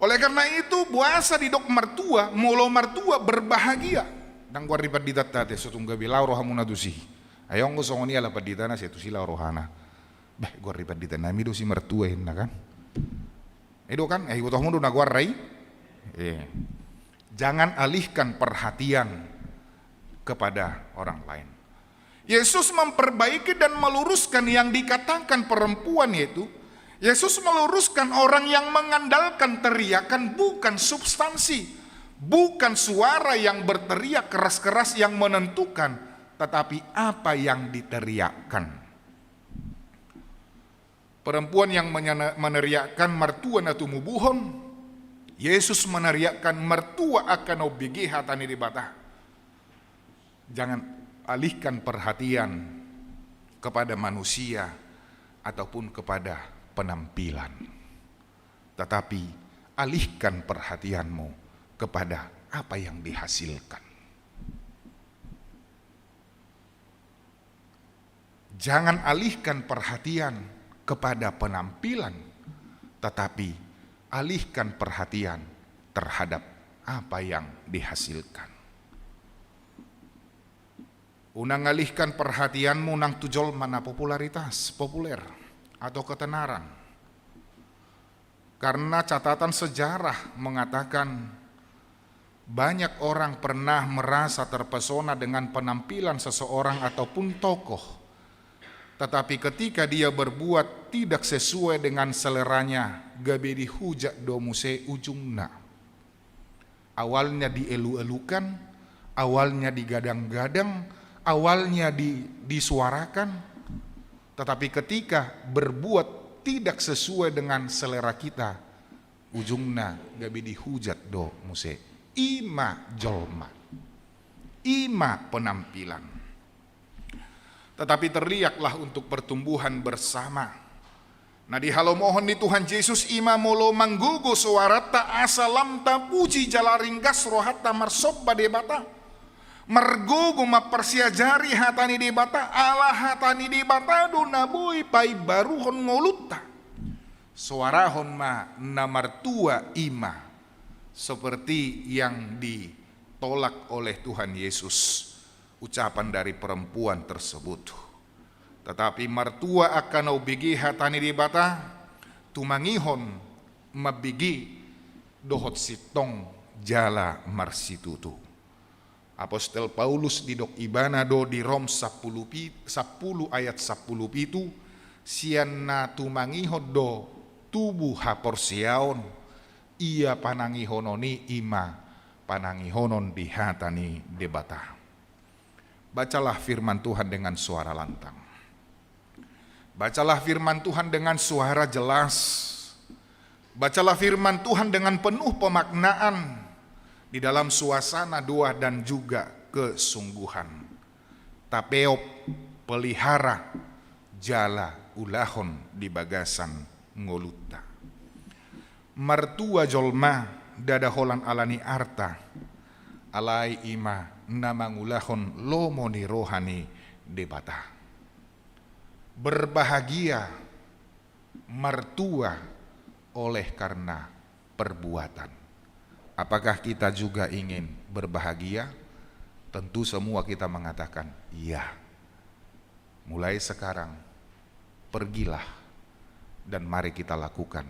Oleh karena itu buasa di dok mertua, molo mertua berbahagia. Dang gua ribat di tatate sotungga bilau rohamuna dusi. Ayong ko songoni ala paditana setu sila rohana. Beh gua ribat di tanami do si mertua hinna kan. Itu kan gua tohmu do na gua rai. Jangan alihkan perhatian kepada orang lain. Yesus memperbaiki dan meluruskan yang dikatakan perempuan, yaitu Yesus meluruskan orang yang mengandalkan teriakan bukan substansi, bukan suara yang berteriak keras-keras yang menentukan, tetapi apa yang diteriakkan. Perempuan yang meneriakkan mertua na tumubuhon, Yesus meneriakkan mertua akan obigi hatani dibata. Jangan alihkan perhatian kepada manusia ataupun kepada penampilan, tetapi alihkan perhatianmu kepada apa yang dihasilkan. Jangan alihkan perhatian kepada penampilan, tetapi alihkan perhatian terhadap apa yang dihasilkan. Unang alihkan perhatianmu nang tujol mana popularitas, populer atau ketenaran. Karena catatan sejarah mengatakan banyak orang pernah merasa terpesona dengan penampilan seseorang ataupun tokoh. Tetapi ketika dia berbuat tidak sesuai dengan seleranya, gabe dihujat domuse ujungna. Awalnya dielu-elukan, awalnya digadang-gadang, awalnya disuarakan, tetapi ketika berbuat tidak sesuai dengan selera kita, ujungnya gabi dihujat do muse ima jolma, ima penampilan. Tetapi teriaklah untuk pertumbuhan bersama. Nah di halo mohon di Tuhan Yesus ima molo manggugo suarata asalam ta puji jalaringgas rohata marsob badebata. Mergugu mapersiajari hatani debata ala hatani debata do naboy pai baruhon ngoluta suarahon ma namartua ima, seperti yang ditolak oleh Tuhan Yesus ucapan dari perempuan tersebut. Tetapi mertua akan obigi hatani debata tumangihon mabigi dohot sitong jala marsitutu. Apostel Paulus di dok ibana do di Rom 10 ayat 10 pitu sianna tumangihon do tubuh haporsiaon ia panangihononi ima panangihonon di hatani debata. Bacalah firman Tuhan dengan suara lantang. Bacalah firman Tuhan dengan suara jelas. Bacalah firman Tuhan dengan penuh pemaknaan di dalam suasana doa dan juga kesungguhan. Tapeop pelihara jala ulahon di bagasan ngoluta. Mertua jolma dadaholan alani arta, alai ima namangulahon lomoni rohani debata. Berbahagia mertua oleh karena perbuatan. Apakah kita juga ingin berbahagia? Tentu semua kita mengatakan iya. Mulai sekarang pergilah dan mari kita lakukan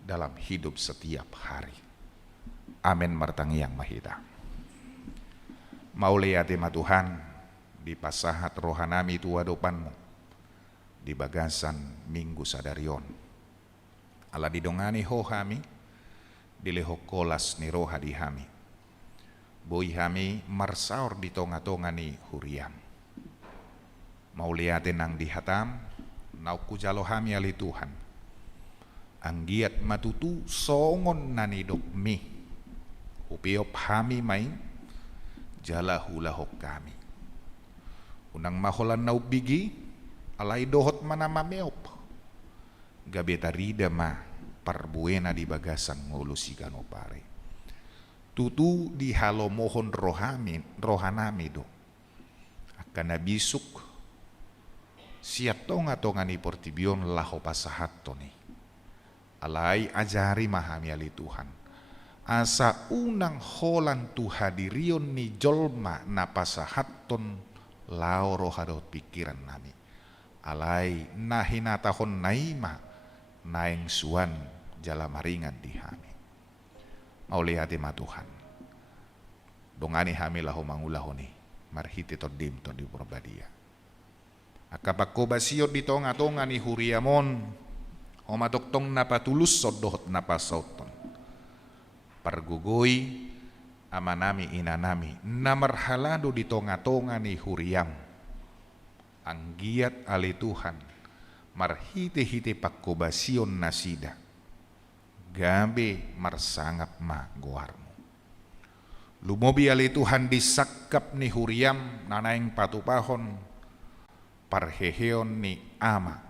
dalam hidup setiap hari. Amin martangi yang mahita. Mauliati ma Tuhan di pasahat rohanami tua dopanmu di bagasan minggu sadarion. Ala didongani ho hami dileho kolas ni roha di hami. Boi hami marsaor di tonga-tonga ni huriam. Mauliate nang dihatam nauku jalo hami ali Tuhan. Anggiat matutu songon nanidok mi. Upiop hami main jala hulahok kami. Unang maholan naubigi alai dohot manama meop. Gabeta rida ma parbuena di bagasan ngulusi ganopare. Tutu di halo mohon rohanami do. Akan nabisuk siat tonga-tonga ni portibion laho pasahato ni. Alai ajari mahami ali Tuhan. Asa unang holan tu hadirion ni jolma na pasahaton lao rohadot pikiran nami. Alai nahinatahon naima naeng suan jala maringan di hami. Maulihati ma Tuhan. Dongani hami lahu mangulahoni marhiti todim to di porbadia. Akapako basiot di tonga-tonga ni huriamon omatoktong napatulus sodohot napasauton. Pargugoi amanami inanami namarhalado di tonga-tonga ni huriam. Anggiat ali Tuhan marhite-hite pakkobasion nasida. Gabe marsangap ma goarmu. Lumobi ali Tuhan disakap ni huriam nanaing patupahon parheheon ni ama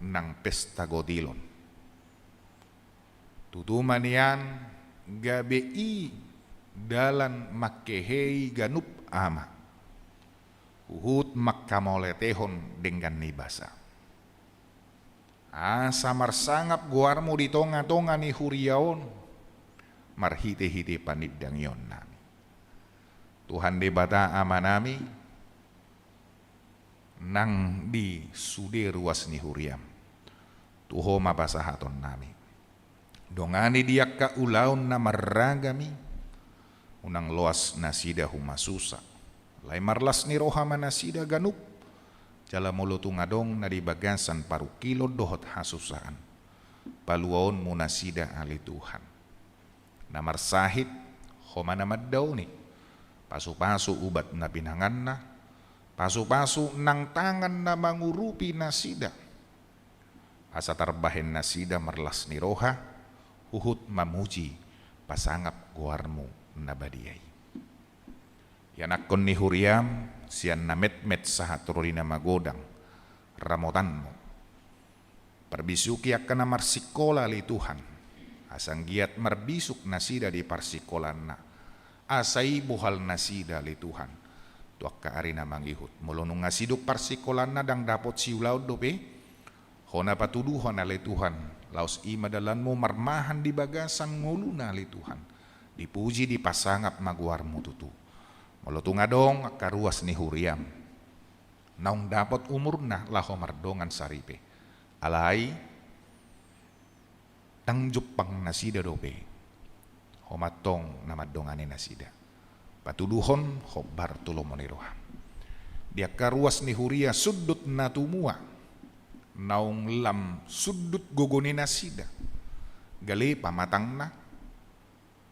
nang pesta godilon. Tutumanian gabe i dalan makkehei ganup ama. Uhut makkamoletehon dengan nibasa. Asa marsangap guarmu di tonga-tonga ni huriaon marhite-hite panidangyon nami. Tuhan debata amanami nang di sude ruas ni huriam. Tuho mapasahaton nami. Dongani diak ka ulaun na marragami unang loas nasida humasusa. Lai marlas ni roha manasida ganup jala mulutungadong na di bagasan paru kilo dohot hasusaan. Paluaon munasida ali Tuhan. Namarsahit homanamad daw ni. Pasu-pasu ubat na pinangan na. Pasu-pasu nang tangan na mangurupi nasida. Asa tarbahen nasida marlas ni roha. Uhut mamuji pasangap guarmu nabadiyay. Yanakon ni huriam sian namet-met sahat turina magodang ramotanmu. Perbisuki akan marsikola li Tuhan. Asang giat marbisuk nasida di parsikolan na. Asai buhal nasida li Tuhan. Tuak ka arina mangihut. Mulunong ngasiduk parsikolan na dang dapot siulaw dope. Hona patuduhon na li Tuhan. Laos imadalan mo marmahan di bagasan nguluna li Tuhan. Dipuji di pasangap maguarmu tutu. Mulutungadong karuas ni huriam. Naung dapat umur na laho mardongan saripe. Alai tangjupang nasida dope. Homatong na madongani nasida. Patuduhon hobar tulomoniroha. Dia karuas ni huria sudut na tumua. Naung lam sudut gogoni nasida. Gali pamatang na.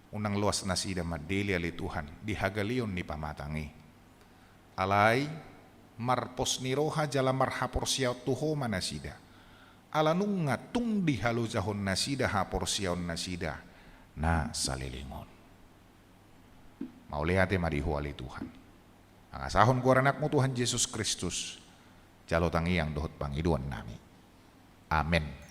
Unang luas nasida madeli ali Tuhan dihagalion ni pamatangi. Alai marpos ni roha jala marhapor siyaw tuho manasida. alanunga tung di haluzahon nasida ha porsion nasida na salilingon. Maulihate madihuali Tuhan. Angasahon ko anakmu Tuhan Yesus Kristus, jalo tangiang dohot pangiduan nami. Amin.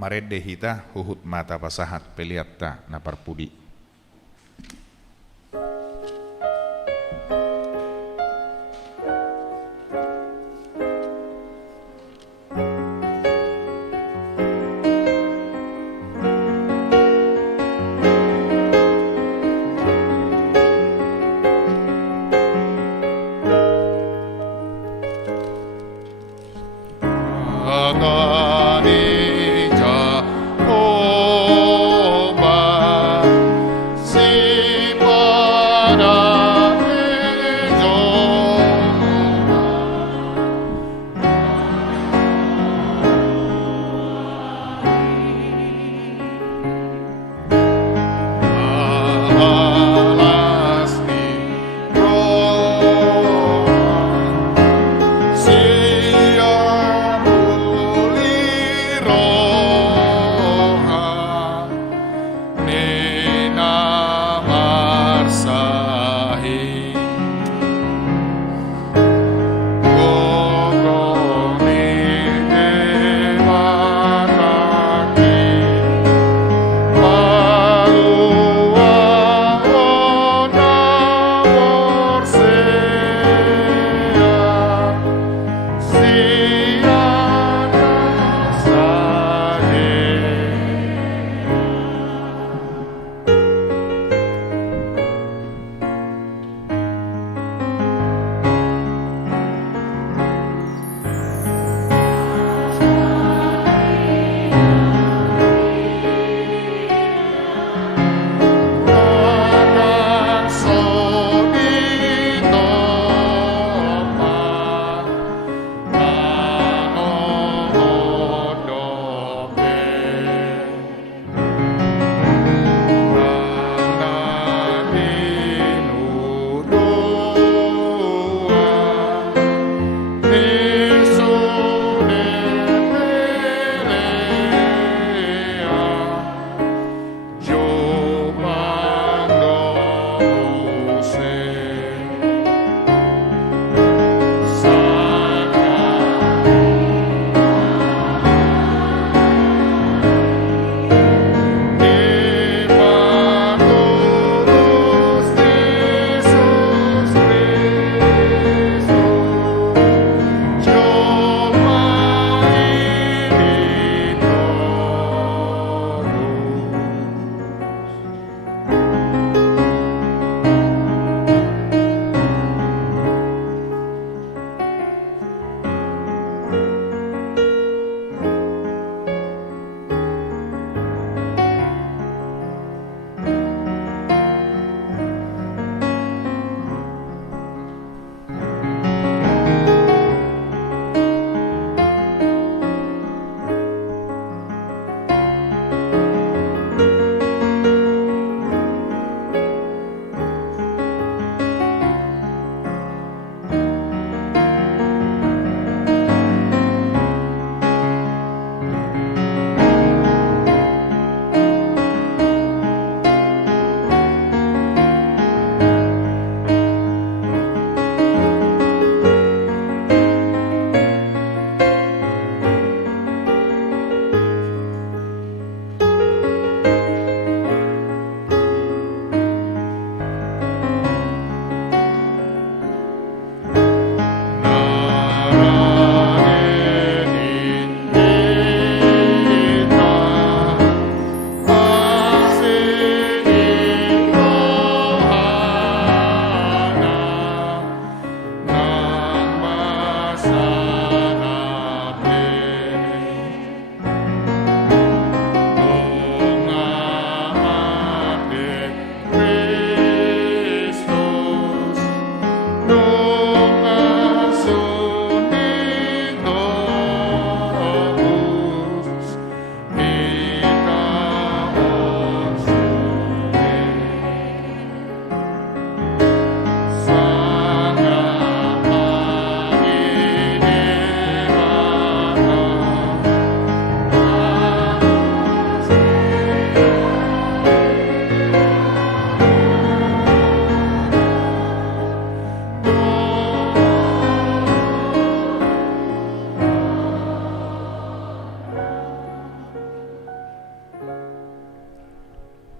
Maredde hita huhut mata pasahat peliatta na parpudi.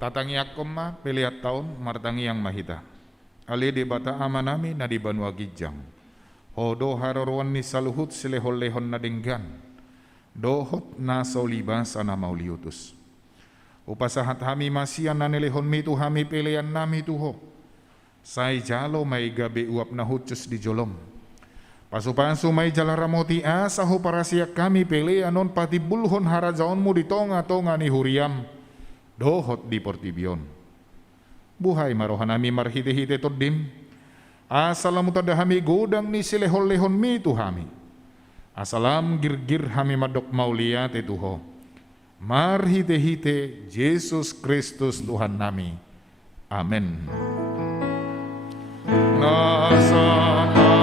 tatangi akoma peliat taon martangi yang mahita. Ali di bata amanami na di banua gijang. Hodo hararuan ni saluhut silehol-lehon na dinggan. Dohot na sauliba sana mauliutus. Upasahat hami masian na nilehon mitu hami pelean nami tuho. Say jalo may gabi uap na hutsus di jolom. Pasupansu may jalaramoti asaho para siyak kami peleanon pati bulhon harajaon mo di tonga-tonga ni huriam. Dohot di portibion. Buhay marohan nami marhite-hite todim. Asalam tada hami godang ni silehol-lehon mitu hami. Asalam girgir hami madok mauliyate tuho. Marhite-hite Yesus Kristus Tuhan nami. Amen. Nasana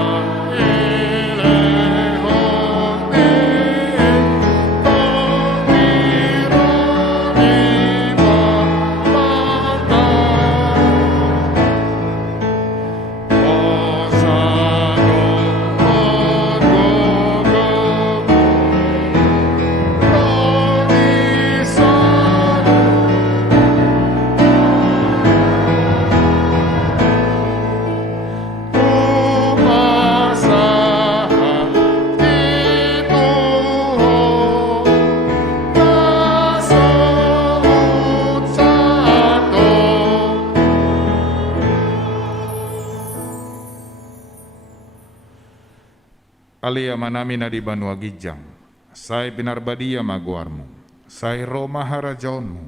Alia manami na di banua gijang, say pinarbadia maguarmu, say Roma harajaonmu,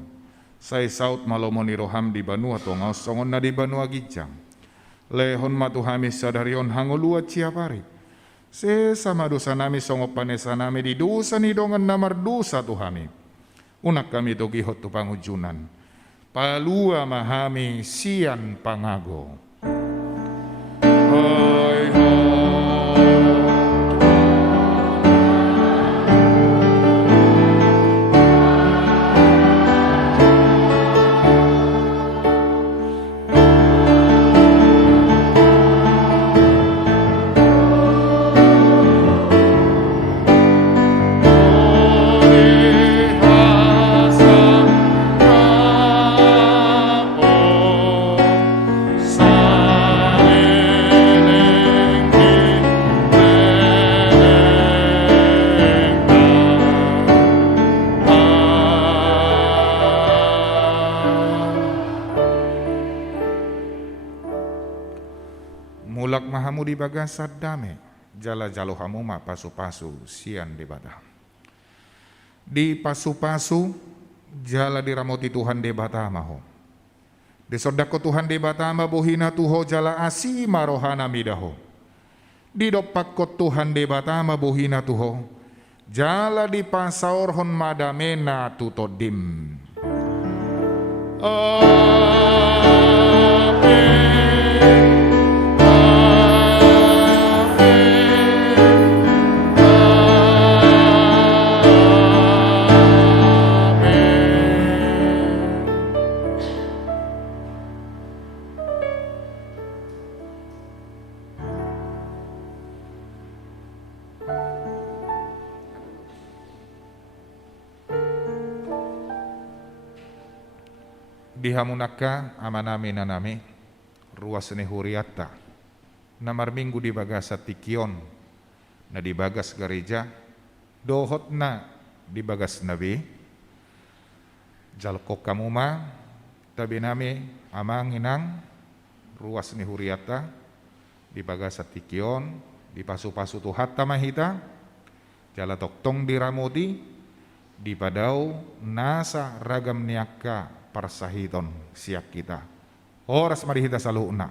say saut malomo ni roham di banua tongaw songon na di banua gijang, lehon matuhami sadarion hangoluat ciapari, se sama dosa nami songop panesa nami di dosa ni dongan namar dosa tuhami, unak kami togihot tu pangujunan, palua mahami sian pangago. Hai hai. Mulak mahamu di bagasat dame, jala jalo hamu ma pasu-pasu sian di bata. Di pasu-pasu jala diramoti Tuhan di bata maho. Di sodako Tuhan di bata ma bohina tuho jala asi marohana midaho. Di dopakot Tuhan di bata ma bohina tuho jala di pasaorhon madamena tutodim. Dihamunaka amanami nanami ruas ni huriata namar minggu di bagasat tikion na di bagas gereja dohot na di bagas nabi jalkok kamuma tabi nami amang inang ruas ni huriata di bagasat tikion di pasu-pasu tuhat tamahita jala toktong diramoti di padau nasa ragam niaka parsahiton siap kita. Oras marihita saluna.